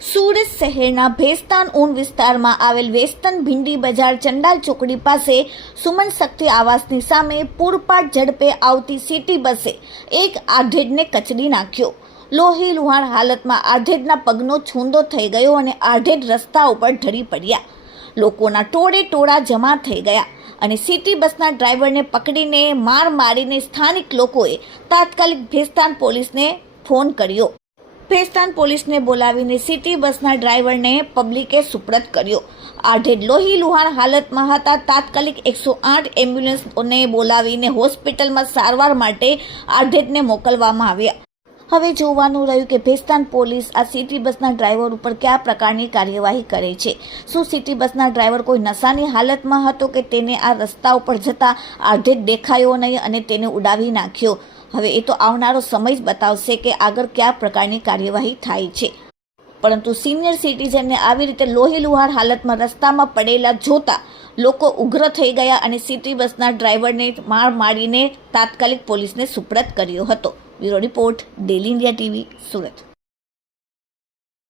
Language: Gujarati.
સુરત શહેરના ભેસ્તાન ઊન વિસ્તારમાં આવેલ વેસ્ટર્ન ભીંડી બજાર ચંડાલ ચોકડી પાસે સુમન શક્તિ આવાસની સામે પૂરપાટ ઝડપે આવતી સિટી બસે એક આઢેડને કચડી નાખ્યો। લોહી લુહાણ હાલતમાં આઢેડના પગનો છૂંદો થઈ ગયો અને આઢેડ રસ્તા ઉપર ઢળી પડ્યા। લોકોના ટોળે ટોળા જમા થઈ ગયા અને સિટી બસના ડ્રાઈવરને પકડીને માર મારીને સ્થાનિક લોકોએ તાત્કાલિક ભેસ્તાન પોલીસને ફોન કર્યો। ભેસ્તાન પોલીસને બોલાવીને સિટી બસના ડ્રાઈવરને પબ્લિકે સુપ્રત કર્યો। આઢેડ લોહી લુહાણ હાલતમાં હતા। તાત્કાલિક 108 એમ્બ્યુલન્સને બોલાવીને હોસ્પિટલમાં સારવાર માટે આઢેડને મોકલવામાં આવ્યા। હવે જોવાનું રહ્યું કે ભેસ્તાન પોલીસ આ સિટી બસના ડ્રાઈવર ઉપર કયા પ્રકારની કાર્યવાહી કરે છે। શું સિટી બસના ડ્રાઈવર કોઈ નશાની હાલતમાં હતો કે તેને આ રસ્તા ઉપર જતા આઢેડ દેખાયો નહીં અને તેને ઉડાવી નાખ્યો? હવે એ તો આવનારો સમય જ બતાવશે કે આગળ કયા પ્રકારની કાર્યવાહી થાય છે। પરંતુ સિનિયર સિટીઝનને આવી રીતે લોહી લુહાણ હાલતમાં રસ્તામાં પડેલા જોતા લોકો ઉગ્ર થઈ ગયા અને સિટી બસના ડ્રાઈવરને માર મારીને તાત્કાલિક પોલીસને સુપ્રત કર્યો હતો। Bureau report, daily India TV, Surat.